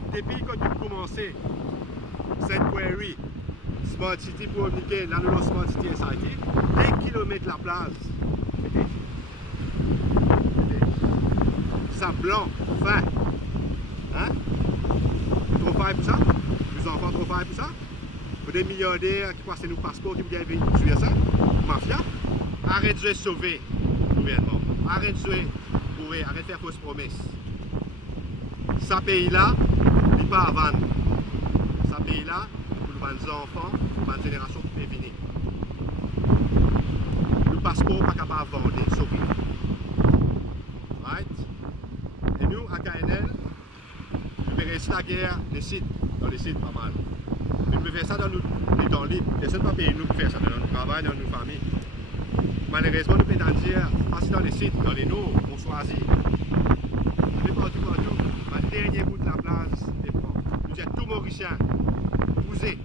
Donc, depuis que tu as commencé cette query, Smart City pour communiquer, là nous Smart City SIT, dès kilomètres la place, ça blanc, fin. Hein? Trop fin pour ça? Les enfants trop fin pour ça? Pour des milliardaires qui passent nos passeports, qui viennent tuer ça? Mafia? Arrête de sauver le gouvernement. Arrête de jouer, arrête de faire fausses promesses. Ce pays-là, il n'est pas à vendre. Ce pays-là, pour les enfants, pour la génération qui peut venir. Le passeport n'est pas capable de vendre, sauver. Right? Et nous, à KNL, nous pouvons rester la guerre dans les sites pas mal. Nous pouvons faire ça dans les temps libres. Les seuls pas payer nous pour faire ça dans notre travail, dans nos familles. Malheureusement, nous pouvons dire, passer dans les sites, dans les noms, on choisit. Mais partout. Le dernier bout de la place, nous sommes tous Mauriciens. Bousez.